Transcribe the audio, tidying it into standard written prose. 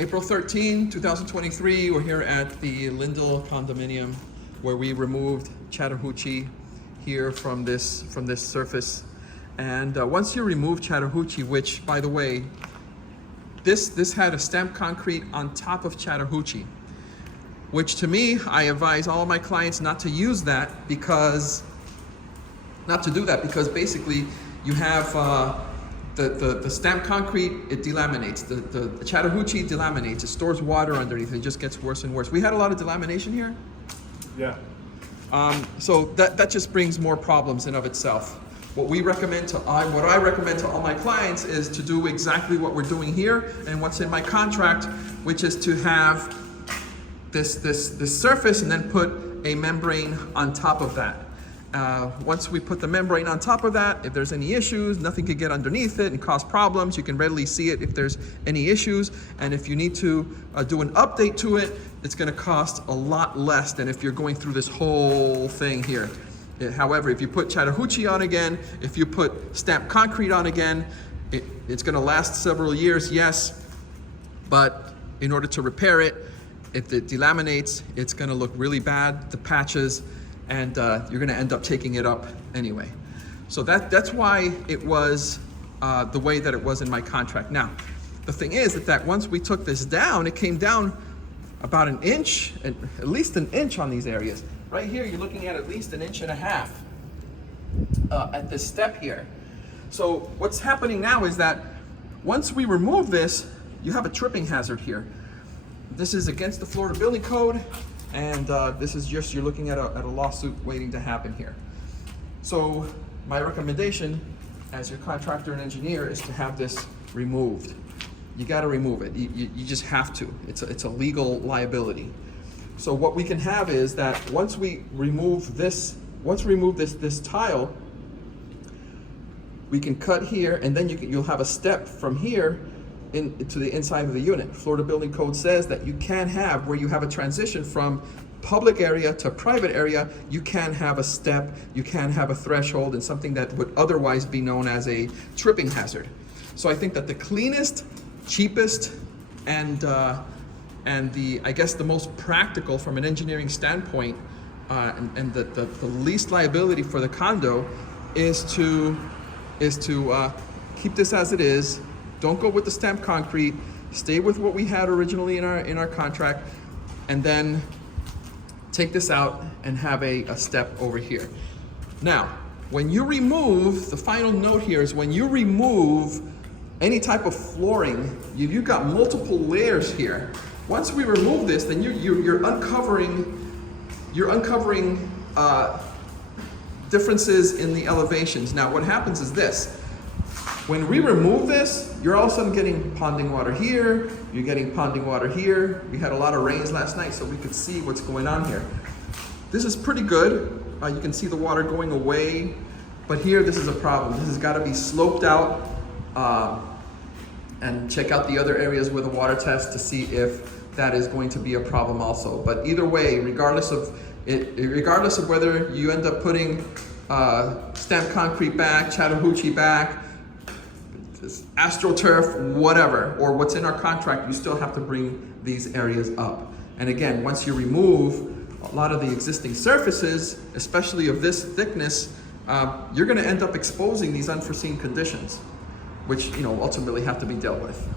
April 13, 2023, we're here at the Lindal condominium where we removed Chattahoochee here from this surface. And once you remove Chattahoochee, which by the way, this had a stamped concrete on top of Chattahoochee, which to me, I advise all of my clients not to use that because basically you have the stamped concrete, it delaminates. The Chattahoochee delaminates, it stores water underneath, it just gets worse and worse. We had a lot of delamination here. Yeah. So that just brings more problems in of itself. What I recommend to all my clients is to do exactly what we're doing here and what's in my contract, which is to have this surface and then put a membrane on top of that. Once we put the membrane on top of that, if there's any issues, nothing could get underneath it and cause problems. You can readily see it if there's any issues. And if you need to do an update to it, it's gonna cost a lot less than if you're going through this whole thing here. However, if you put Chattahoochee on again, if you put stamped concrete on again, it's gonna last several years, yes, but in order to repair it, if it delaminates, it's gonna look really bad, the patches, and you're gonna end up taking it up anyway. So that's why it was the way that it was in my contract. Now, the thing is that once we took this down, it came down about an inch, at least an inch on these areas. Right here, you're looking at least an inch and a half at this step here. So what's happening now is that once we remove this, you have a tripping hazard here. This is against the Florida building code, and this is just, you're looking at a lawsuit waiting to happen here. So my recommendation as your contractor and engineer is to have this removed. You gotta remove it, you just have to. It's a legal liability. So what we can have is that once we remove this tile, we can cut here, and then you'll have a step from here into the inside of the unit. Florida Building Code says that you can have, where you have a transition from public area to private area, you can have a step, you can have a threshold, and something that would otherwise be known as a tripping hazard. So I think that the cleanest, cheapest, and I guess the most practical from an engineering standpoint, and the least liability for the condo is to keep this as it is. Don't go with the stamped concrete. Stay with what we had originally in our contract, and then take this out and have a step over here. Now, when you remove, the final note here is when you remove any type of flooring, you've got multiple layers here. Once we remove this, then you're uncovering differences in the elevations. Now, what happens is this. When we remove this, you're all of a sudden getting ponding water here, you're getting ponding water here. We had a lot of rains last night, so we could see what's going on here. This is pretty good. You can see the water going away, but here this is a problem. This has got to be sloped out, and check out the other areas with a water test to see if that is going to be a problem also. But either way, regardless of whether you end up putting stamped concrete back, Chattahoochee back, AstroTurf, whatever, or what's in our contract, you still have to bring these areas up. And again, once you remove a lot of the existing surfaces, especially of this thickness, you're gonna end up exposing these unforeseen conditions, which ultimately have to be dealt with.